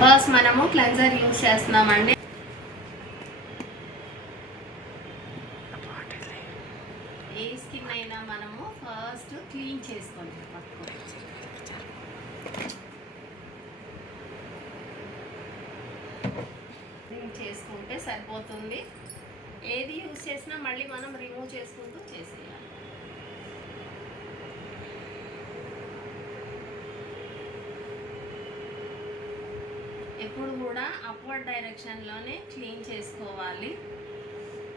First మనము cleanser use చేస్తున్నామండి. ఏ skin అయినా మనము ఫస్ట్ క్లీన్ చేసుకోండి. క్లీన్ చేసుకుంటే సరిపోతుంది. ఏది యూజ్ చేసినా మళ్ళీ మనం రిమూవ్ చేసుకుంటూ చేసేయాలి. ఎప్పుడు కూడా అప్వర్డ్ డైరెక్షన్లోనే క్లీన్ చేసుకోవాలి.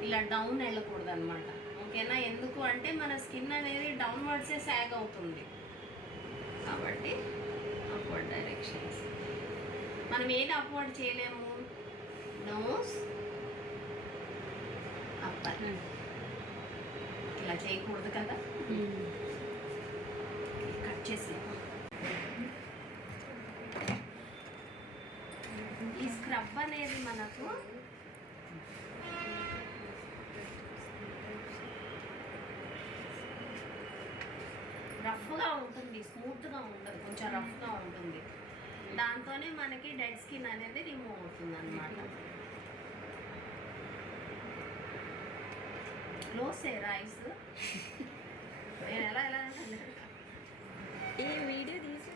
ఇలా డౌన్ వెళ్ళకూడదు అనమాట. ఓకేనా? ఎందుకు అంటే మన స్కిన్ అనేది డౌన్వర్డ్సే సాగ్ అవుతుంది కాబట్టి అప్వర్డ్ డైరెక్షన్స్. మనం ఏది అప్వర్డ్ చేయలేము? Nose upper. ఇలా చేయకూడదు కదా, కట్ చేసే. ఈ స్క్రబ్ అనేది మనకు రఫ్గా ఉంటుంది, స్మూత్గా ఉండదు, కొంచెం రఫ్గా ఉంటుంది. దాంతోనే మనకి డెడ్ స్కిన్ అనేది రిమూవ్ అవుతుంది అన్నమాట. క్లోజ్ రైస్ నేను ఎలా ఈ వీడియో తీసి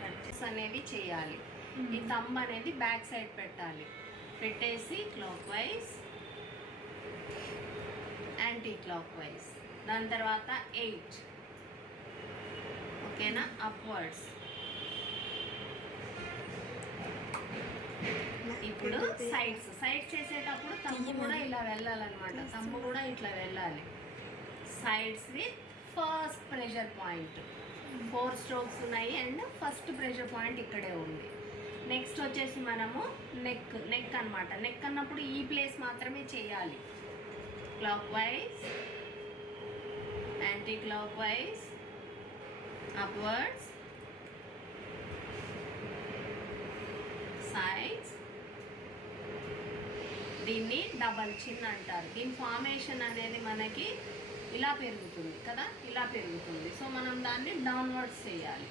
కట్స్ అనేవి చేయాలి. ఈ థంబ్ అనేది బ్యాక్ సైడ్ పెట్టాలి. పెట్టేసి clock wise, anti clock wise. దాని తర్వాత 8. ఓకేనా? అప్వర్డ్స్. ఇప్పుడు సైడ్స్ చేసేటప్పుడు థంబ్ కూడా ఇలా వెళ్ళాలన్నమాట. థంబ్ కూడా ఇట్లా వెళ్ళాలి. Sides with first pressure point. 4 strokes ఉన్నాయి అండ్ ఫస్ట్ ప్రెషర్ పాయింట్ ఇక్కడే ఉంది. నెక్స్ట్ వచ్చేసి మనము నెక్ అన్నమాట. నెక్ అన్నప్పుడు ఈ ప్లేస్ మాత్రమే చేయాలి. Clock wise, anti clock wise, upwards, sides. దీన్ని డబల్ చిన్ అంటారు. దీని ఫార్మేషన్ అనేది మనకి ఇలా పెరుగుతుంది కదా, ఇలా పెరుగుతుంది. సో మనం దాన్ని డౌన్వర్డ్స్ చేయాలి.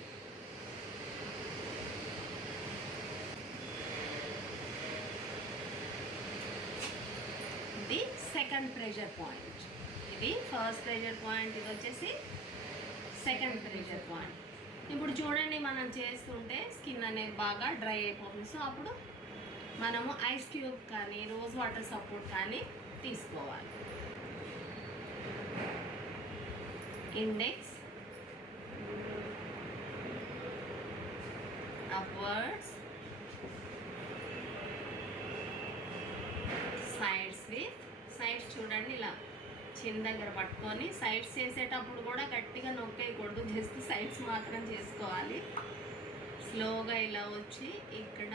ఇది సెకండ్ ప్రెషర్ పాయింట్. ఇది ఫస్ట్ ప్రెషర్ పాయింట్, ఇది వచ్చేసి సెకండ్ ప్రెషర్ పాయింట్. ఇప్పుడు చూడండి, మనం చేస్తుంటే స్కిన్ అనేది బాగా డ్రై అయిపోతుంది. సో అప్పుడు మనము ఐస్ క్యూబ్ కానీ రోజ్ వాటర్ సపోర్ట్ కానీ తీసుకోవాలి. Index, upwards, sides with sides. చూడండి, ఇలా చిన్న దగ్గర పట్టుకొని సైడ్స్ చేసేటప్పుడు కూడా గట్టిగా నొక్కేయకూడదు, జస్ట్ సైడ్స్ మాత్రం చేసుకోవాలి. స్లోగా ఇలా వచ్చి ఇక్కడ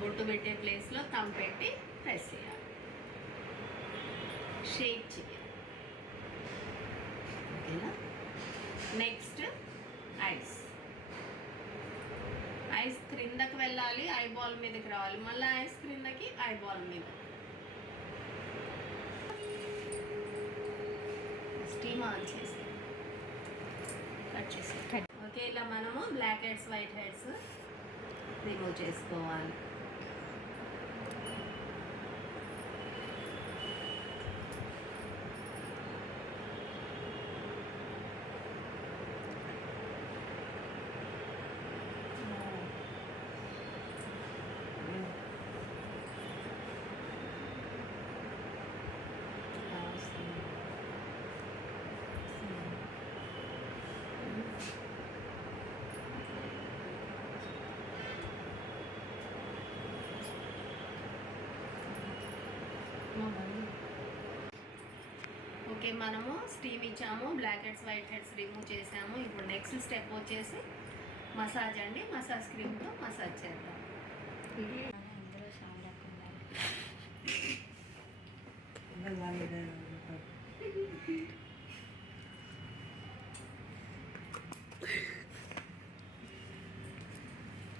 బొట్టు పెట్టే ప్లేస్లో థంబ్ పెట్టి ప్రెస్ చేయాలి, షేక్ చేయాలి. ఓకేనా? Next ice. ఐస్ క్రిందకి వెళ్ళాలి, ఐబాల్ మీదకి రావాలి. మళ్ళీ ఐస్ క్రిందకి, ఐబాల్ మీద. స్టీమ్ ఆన్ చేసి కట్ చేసి. ఓకే, ఇలా మనము black heads, white heads remove చేసుకోవాలి. ఓకే, మనము స్టీమ్ ఇచ్చాము, black heads, white heads remove చేసాము. ఇప్పుడు నెక్స్ట్ స్టెప్ వచ్చేసి మసాజ్ అండి. మసాజ్ క్రీమ్తో మసాజ్ చేద్దాం.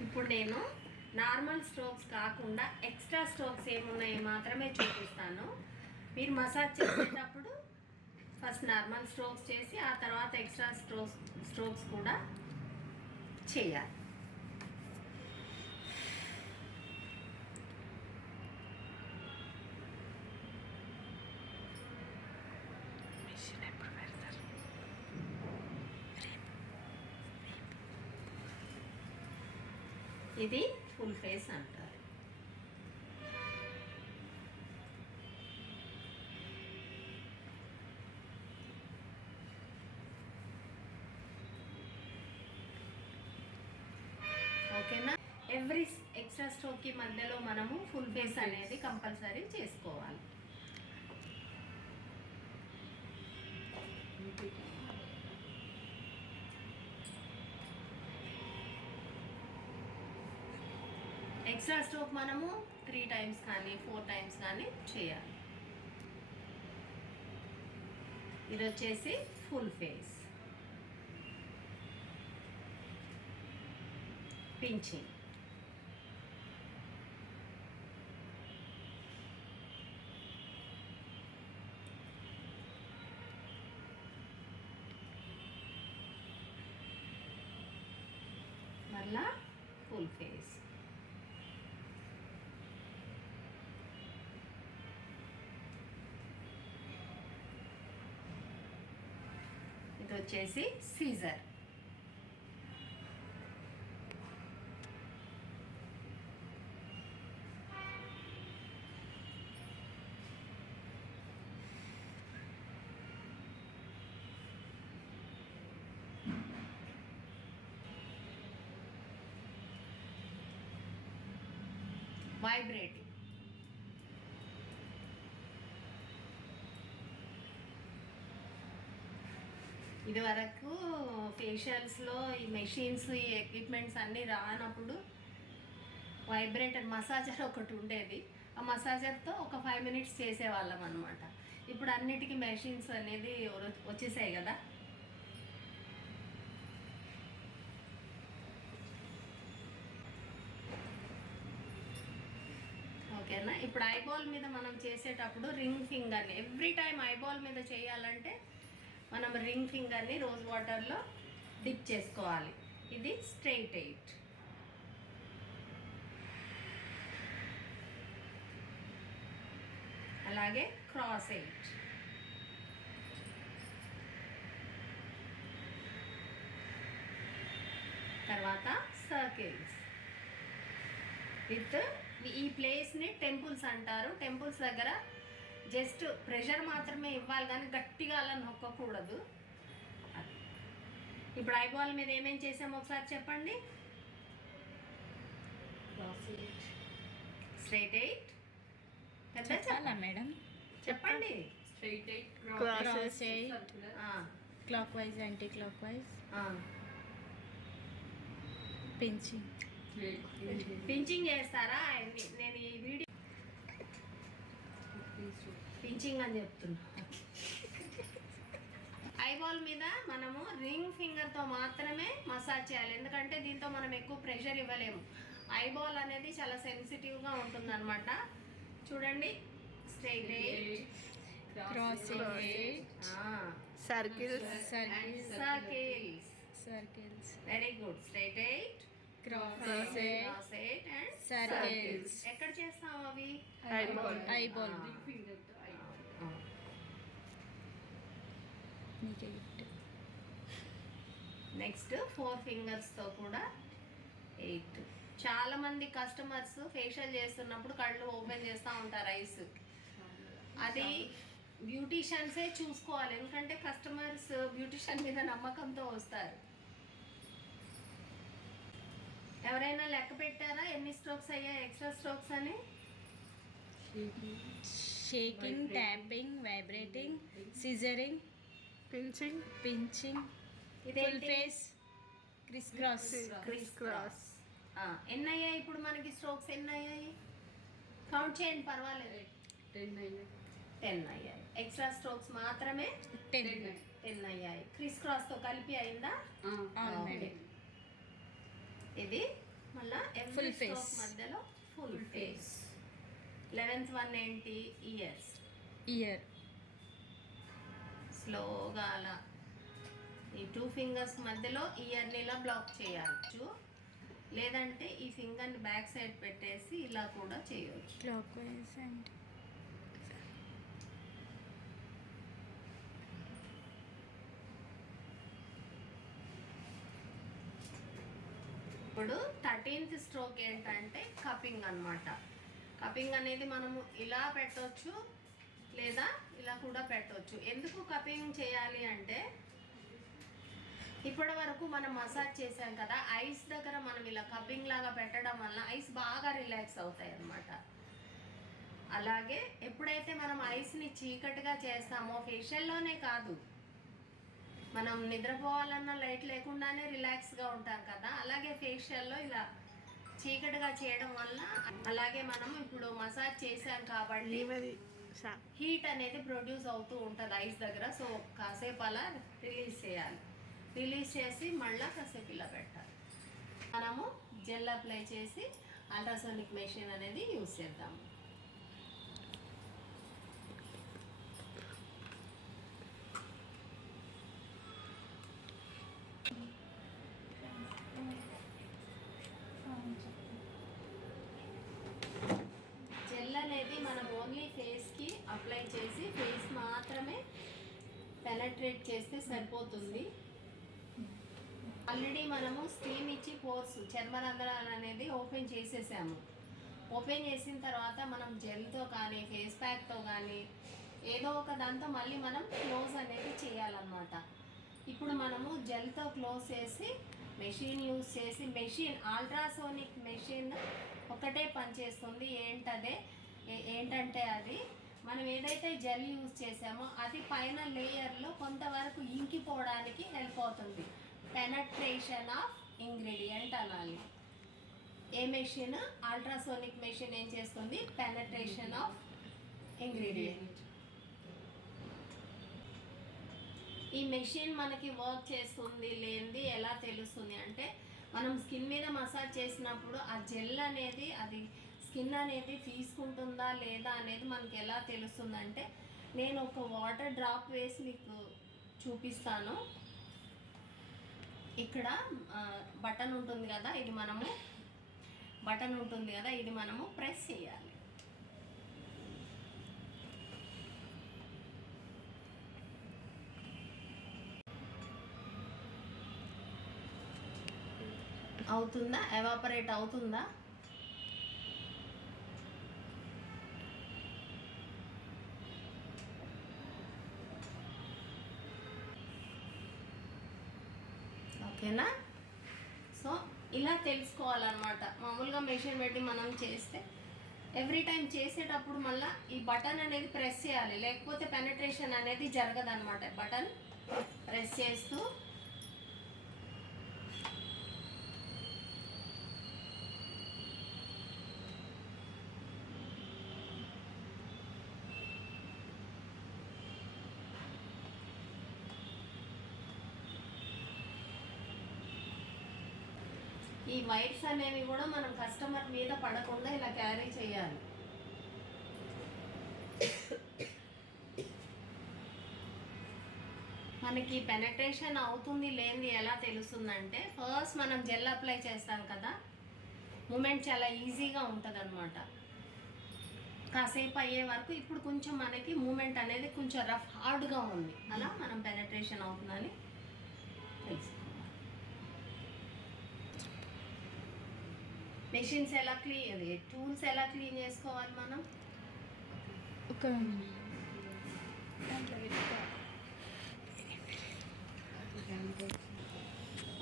ఇప్పుడు నేను నార్మల్ స్ట్రోక్స్ కాకుండా ఎక్స్ట్రా స్ట్రోక్స్ ఏమున్నాయి మాత్రమే చూపిస్తాను. మీరు మసాజ్ చేసేటప్పుడు ఫస్ట్ నార్మల్ స్ట్రోక్స్ చేసి ఆ తర్వాత ఎక్స్ట్రా స్ట్రోక్స్ కూడా చేయాలి. ఇది ఫుల్ ఫేస్ అంటారు. ఓకేనా? ఎవ్రీ ఎక్స్ట్రా స్ట్రోక్కి మధ్యలో మనము ఫుల్ ఫేస్ అనేది కంపల్సరీ చేసుకోవాలి. ఎక్స్ట్రా స్ట్రోక్ మనము 3 టైమ్స్ కానీ 4 టైమ్స్ కానీ చేయాలి. ఇది వచ్చేసి ఫుల్ ఫేస్. పించింగ్. మళ్ళా ఫుల్ ఫేస్. ఇది వచ్చేసి సీజర్. వైబ్రేటింగ్. ఇది వరకు ఫేషియల్స్లో ఈ మెషిన్స్, ఈ ఎక్విప్మెంట్స్ అన్నీ రానప్పుడు వైబ్రేటర్ మసాజర్ ఒకటి ఉండేది. ఆ మసాజర్తో ఒక 5 మినిట్స్ చేసేవాళ్ళం అనమాట. ఇప్పుడు అన్నిటికీ మెషిన్స్ అనేది వచ్చేసాయి కదా. ఓకేనా? ఇప్పుడు ఐబాల్ మీద మనం చేసేటప్పుడు రింగ్ ఫింగర్ని ఎవ్రీ టైం ఐబాల్ మీద చేయాలంటే మనం రింగ్ ఫింగర్ని రోజ్ వాటర్లో డిప్ చేసుకోవాలి. ఇది స్ట్రైట్ 8. అలాగే క్రాస్ 8. తర్వాత సర్కిల్స్ విత్ ఈ ప్లేస్ని టెంపుల్స్ అంటారు. టెంపుల్స్ దగ్గర జస్ట్ ప్రెషర్ మాత్రమే ఇవ్వాలి కానీ గట్టిగా అలా నొక్కకూడదు. ఇప్పుడు ఐబాల్ మీద ఏమేం చేసామో ఒకసారి చెప్పండి. స్ట్రైట్ 8. చెప్పాలా మేడం? చెప్పండి. Straight 8, cross 8, clock wise, anti clock wise, pinching. Pinching చేస్తారా? నేను ఈ వీడియో పించింగ్ అని చెప్తున్నా. ఐబాల్ మీద మనము రింగ్ ఫింగర్తో మాత్రమే మసాజ్ చేయాలి. ఎందుకంటే దీంతో మనం ఎక్కువ ప్రెషర్ ఇవ్వలేము. ఐబాల్ అనేది చాలా సెన్సిటివ్గా ఉంటుంది అనమాట. చూడండి, straight 8, cross 8, circles, circles. Very good. Straight 8, cross cross 8, 8 and circles. ఎక్కడ చేస్తాం అవి? ఐబాల్. నెక్స్ట్ 4 ఫింగర్స్తో కూడా 8. చాలా మంది కస్టమర్స్ ఫేషియల్ చేస్తున్నప్పుడు కళ్ళు ఓపెన్ చేస్తూ ఉంటారు, ఐస్. అది బ్యూటీషియన్సే చూసుకోవాలి. ఎందుకంటే కస్టమర్స్ బ్యూటీషియన్ మీద నమ్మకంతో వస్తారు. ఎవరైనా లెక్క పెట్టారా ఎన్ని స్ట్రోక్స్ అయ్యాయి, ఎక్స్ట్రా స్ట్రోక్స్ అని? Shaking, tapping, vibrating, scissoring, pinching, full face, criss cross. ఎన్ని అయ్యాయి ఇప్పుడు మనకి స్ట్రోక్స్? ఎన్ని అయ్యాయి? కౌంట్ చేయండి, పర్వాలేదు. 10 అయ్యాయి. ఎక్స్ట్రా స్ట్రోక్స్ మాత్రమే 10 అయ్యాయి. క్రిస్ క్రాస్తో కలిపి అయిందా? అవునండి. ఇది మళ్ళా Full ఎవ్రీ face. స్ట్రోక్ మధ్యలో ఫుల్ ఫేస్. 11th వన్ ఏంటి? ఇయర్. స్లోగా అలా ఈ 2 ఫింగర్స్ మధ్యలో ఇయర్ని ఇలా బ్లాక్ చేయాలి. లేదంటే ఈ ఫింగర్ని బ్యాక్ సైడ్ పెట్టేసి ఇలా కూడా చేయవచ్చు. క్లాక్ వైజ్ అండ్ ఇప్పుడు 13th స్ట్రోక్ ఏంటంటే కపింగ్ అన్నమాట. కపింగ్ అనేది మనము ఇలా పెట్టొచ్చు లేదా ఇలా కూడా పెట్టొచ్చు. ఎందుకు కపింగ్ చేయాలి అంటే ఇప్పటి వరకు మనం మసాజ్ చేసాం కదా, ఐస్ దగ్గర మనం ఇలా కపింగ్ లాగా పెట్టడం వల్ల ఐస్ బాగా రిలాక్స్ అవుతాయి అన్నమాట. అలాగే ఎప్పుడైతే మనం ఐస్ని చీకటిగా చేస్తామో, ఫేషియల్లోనే కాదు, మనం నిద్రపోవాలన్న లైట్ లేకుండానే రిలాక్స్గా ఉంటాం కదా, అలాగే ఫేషియల్లో ఇలా చీకటిగా చేయడం వల్ల, అలాగే మనం ఇప్పుడు మసాజ్ చేసాం కాబట్టి హీట్ అనేది ప్రొడ్యూస్ అవుతూ ఉంటుంది ఐస్ దగ్గర. సో కాసేపు అలా రిలీజ్ చేయాలి. రిలీజ్ చేసి మళ్ళీ కాసేపు ఇలా పెట్టాలి. మనము జెల్ అప్లై చేసి అల్ట్రాసోనిక్ మెషిన్ అనేది యూజ్ చేద్దాము. జెల్ అనేది మనం ఓన్లీ ఫేస్కి అప్లై చేసి ఫేస్ మాత్రమే పెనట్రేట్ చేస్తే సరిపోతుంది. ఆల్రెడీ మనము స్టీమ్ ఇచ్చి పోర్స్ చర్మరంధ్రాలు అనేది ఓపెన్ చేసేసాము. ఓపెన్ చేసిన తర్వాత మనం జెల్తో కానీ ఫేస్ ప్యాక్తో కానీ ఏదో ఒక దాంతో మళ్ళీ మనం క్లోజ్ అనేది చేయాలన్నమాట. ఇప్పుడు మనము జెల్తో క్లోజ్ చేసి మెషిన్ యూజ్ చేసి, మెషిన్ అల్ట్రాసోనిక్ మెషిన్ ఒకటే పనిచేస్తుంది. ఏంటంటే అది మనం ఏదైతే జెల్ యూజ్ చేసామో అది పైన లేయర్లో కొంతవరకు ఇంకిపోవడానికి హెల్ప్ అవుతుంది. పెనట్రేషన్ ఆఫ్ ఇంగ్రీడియంట్ అనాలి. ఏ మెషిన్? అల్ట్రాసోనిక్ మెషిన్ ఏం చేస్తుంది? Penetration of ingredient. ఈ మెషిన్ మనకి వర్క్ చేస్తుంది లేనిది ఎలా తెలుస్తుంది అంటే, మనం స్కిన్ మీద మసాజ్ చేసినప్పుడు ఆ జెల్ అనేది, అది స్కిన్ అనేది తీసుకుంటుందా లేదా అనేది మనకి ఎలా తెలుస్తుందంటే, నేను ఒక వాటర్ డ్రాప్ వేసి మీకు చూపిస్తాను. ఇక్కడ బటన్ ఉంటుంది కదా, ఇది మనము ప్రెస్ చేయాలి. అవుతుందా? ఎవాపరేట్ అవుతుందా? ఓకేనా? సో ఇలా తెలుసుకోవాలన్నమాట. మామూలుగా మెషిన్ పెట్టి మనం చేస్తే ఎవ్రీ టైం చేసేటప్పుడు మళ్ళీ ఈ బటన్ అనేది ప్రెస్ చేయాలి, లేకపోతే పెనట్రేషన్ అనేది జరగదన్నమాట. బటన్ ప్రెస్ చేస్తూ ఈ వైర్స్ అనేవి కూడా మనం కస్టమర్ మీద పడకుండా ఇలా క్యారీ చేయాలి. మనకి పెనట్రేషన్ అవుతుంది లేనిది ఎలా తెలుస్తుందంటే, ఫస్ట్ మనం జెల్ అప్లై చేస్తాం కదా, మూమెంట్ చాలా ఈజీగా ఉంటుంది అనమాట. కాసేపు అయ్యే వరకు ఇప్పుడు కొంచెం మనకి మూమెంట్ అనేది కొంచెం రఫ్ హార్డ్గా ఉంది, అలా మనం పెనట్రేషన్ అవుతుందని తెలుసుకోవాలి. మెషిన్స్ ఎలా టూల్స్ ఎలా క్లీన్ చేసుకోవాలి మనం?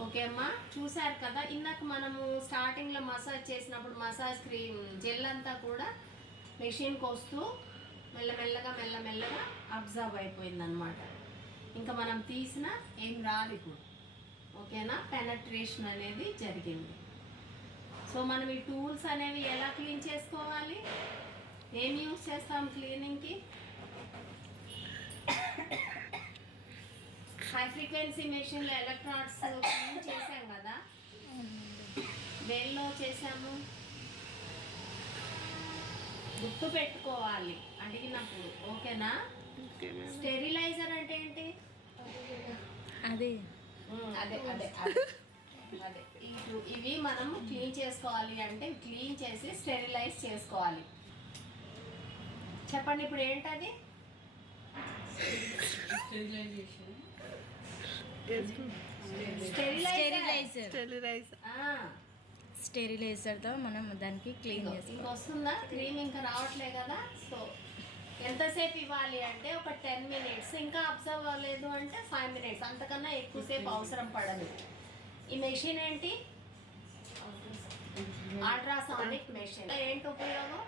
ఓకే అమ్మా, చూసారు కదా ఇందాక మనము స్టార్టింగ్లో మసాజ్ చేసినప్పుడు మసాజ్ క్రీమ్ జెల్ అంతా కూడా మెషిన్కి వస్తూ మెల్లమెల్లగా అబ్జర్వ్ అయిపోయింది అనమాట. ఇంకా మనం తీసినా ఏం రాదు ఇప్పుడు. ఓకేనా? పెనట్రేషన్ అనేది జరిగింది. సో మనం ఈ టూల్స్ అనేవి ఎలా క్లీన్ చేసుకోవాలి? ఏం యూజ్ చేస్తాం క్లీనింగ్కి? హై ఫ్రీక్వెన్సీ మెషిన్లో ఎలక్ట్రాడ్స్ క్లీన్ చేసాం కదా, దేనిలో చేసాము? గుర్తు పెట్టుకోవాలి అడిగినప్పుడు. ఓకేనా? స్టెరిలైజర్ అంటే ఏంటి? అదే అదే అదే అదే ఇవి మనం క్లీన్ చేసుకోవాలి అంటే క్లీన్ చేసి స్టెరిలైజ్ చేసుకోవాలి. చెప్పండి ఇప్పుడు ఏంటది? స్టెరిలైజర్. స్టెరిలైజర్తో మనం దానికి క్లీన్ ఇంక చేసుకోవాలి. వస్తుందా క్రీమ్ ఇంకా రావట్లే కదా. సో ఎంతసేపు ఇవ్వాలి అంటే ఒక 10 minutes, ఇంకా అబ్జర్వ్ అవ్వలేదు అంటే 5 minutes, అంతకన్నా ఎక్కువసేపు అవసరం పడదు. ఈ మెషిన్ ఏంటి? Ultrasonic machine. ఏంటి ఉపయోగం?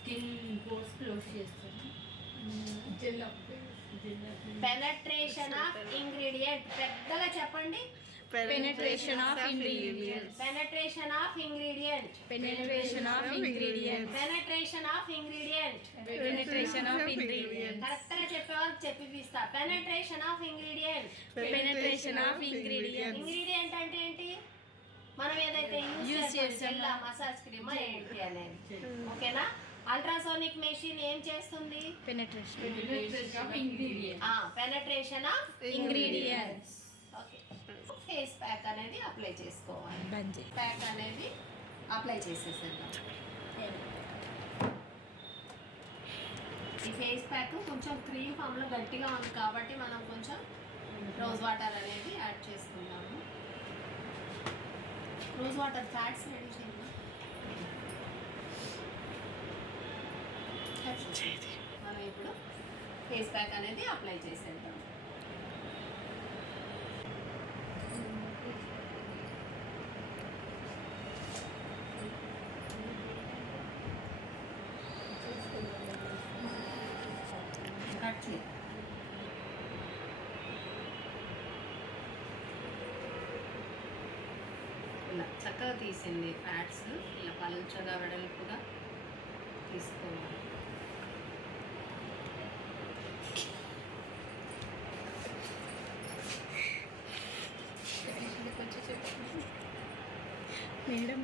స్కిన్ పోర్స్ క్లోజ్ చేస్తుంది. Gel penetration of ingredient. పెద్దగా చెప్పండి. Penetration of ingredients. Penetration of ingredient. Penetration of ingredients. Penetration of ingredient. Penetration of ingredients. Correct గా చెప్పేవారు చెప్పిస్తా. Penetration of ingredient. Penetration of ingredients. Ingredient అంటే ఏంటి? మనం ఏదైతే Use యూజ్ చేస్తామో. చేస్తామో మసాజ్ క్రీమ్ ఏంటి అనేది. ఓకేనా? అల్ట్రాసోనిక్ మెషిన్ ఏం చేస్తుంది? Penetration of ingredient. Penetration of ingredients. Okay. Face pack అనేది అప్లై చేసుకోవాలి. బంద్ చేయి. ప్యాక్ అనేది అప్లై చేసేసేద్దాం. ఈ ఫేస్ ప్యాక్ కొంచెం క్రీమ్ ఫామ్లో గట్టిగా ఉంది కాబట్టి మనం కొంచెం రోజ్ వాటర్ అనేది యాడ్ చేసుకుందాము. రోజ్ వాటర్ ఫ్యాట్స్ రెడీ చేయండి. మనం ఇప్పుడు ఫేస్ ప్యాక్ అనేది అప్లై చేసేద్దాం. కట్ చేయి. ఇలా చక్కగా తీసింది ఫ్యాట్స్. ఇలా పలుచగా వెడల్పుగా తీసుకోవాలి. మేడం